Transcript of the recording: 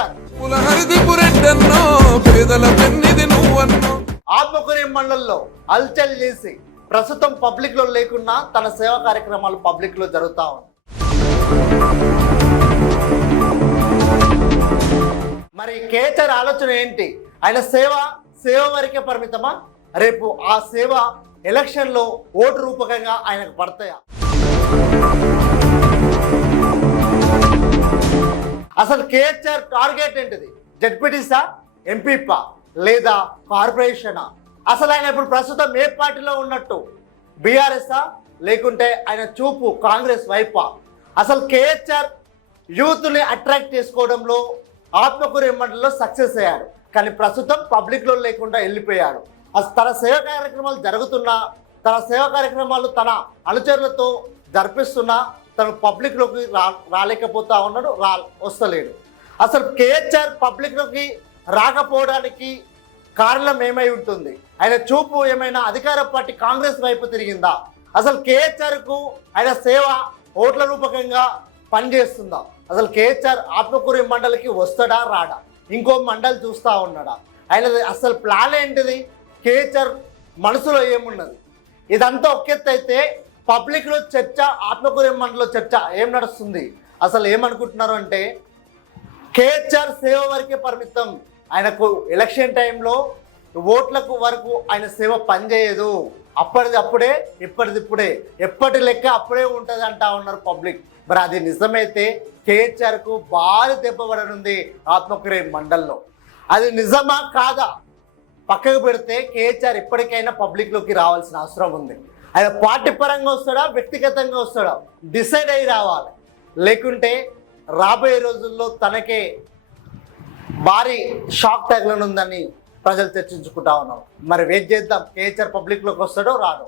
KHR. Atmakur మండలంలో హల్చల్ చేసి ప్రస్తుతం పబ్లిక్ లో లేకున్నా తన సేవా కార్యక్రమాలు పబ్లిక్ లో జరుగుతా ఉన్నాయి. మరి కేహెచ్ఆర్ ఆలోచన ఏంటి? ఆయన సేవ వరకే పరిమితమా? రేపు ఆ సేవ ఎలక్షన్లో ఓటు రూపకంగా ఆయనకు పడతాయా? అసలు కేహెచ్ఆర్ టార్గెట్ ఏంటిది? జడ్పీటీసా, ఎంపీపా లేదా కార్పొరేషనా? అసలు ఆయన ఇప్పుడు ప్రస్తుతం ఏ పార్టీలో ఉన్నట్టు? బీఆర్ఎస్ఆ లేకుంటే ఆయన చూపు కాంగ్రెస్ వైపా? అసలు కేహెచ్ఆర్ యూత్ని అట్రాక్ట్ చేసుకోవడంలో ఆత్మకూరు మండలిలో సక్సెస్ అయ్యాడు, కానీ ప్రస్తుతం పబ్లిక్లో లేకుండా వెళ్ళిపోయాడు. అసలు తన సేవా కార్యక్రమాలు జరుగుతున్నా, తన సేవా కార్యక్రమాలు తన అనుచరులతో జరిపిస్తున్నా తను పబ్లిక్లోకి రాలేకపోతా ఉన్నాడు, వస్తలేడు. అసలు కేహెచ్ఆర్ పబ్లిక్లోకి రాకపోవడానికి కారణం ఏమై ఉంటుంది? ఆయన చూపు ఏమైనా అధికార పార్టీ కాంగ్రెస్ వైపు తిరిగిందా? అసలు కేహెచ్ఆర్కు ఆయన సేవ ఓట్ల రూపకంగా పనిచేస్తుందా? అసలు కేహెచ్ఆర్ ఆత్మకూరు మండలికి వస్తాడా రాడా? ఇంకో మండలి చూస్తూ ఉన్నాడా? ఆయన అసలు ప్లాన్ ఏంటిది? కేహెచ్ఆర్ మనసులో ఏమున్నది? ఇదంతా ఒకెత్తు అయితే పబ్లిక్లో చర్చ, ఆత్మకూరు మండలిలో చర్చ ఏం నడుస్తుంది? అసలు ఏమనుకుంటున్నారు అంటే కేహెచ్ఆర్ సేవ వరకే పరిమితం, ఆయనకు ఎలక్షన్ టైంలో ఓట్లకు వరకు ఆయన సేవ పనిచేయదు, అప్పటిదప్పుడే ఇప్పటిదిప్పుడే, ఎప్పటి లెక్క అప్పుడే ఉంటుంది అంటా ఉన్నారు పబ్లిక్. మరి అది నిజమైతే కేహెచ్ఆర్కు భారీ దెబ్బ పడనుంది ఆత్మకూరు మండల్లో. అది నిజమా కాదా పక్కకు పెడితే కేహెచ్ఆర్ ఇప్పటికైనా పబ్లిక్లోకి రావాల్సిన అవసరం ఉంది. ఆయన పార్టీ పరంగా వస్తాడా, వ్యక్తిగతంగా వస్తాడా, డిసైడ్ అయ్యి రావాలి. లేకుంటే రాబోయే రోజుల్లో తనకే భారీ షాక్ తగలనుందని ప్రజలు చర్చించుకుంటా ఉన్నారు. మరి వెయిట్ చేద్దాం, కేహెచ్ఆర్ పబ్లిక్లోకి వస్తాడో రాడో.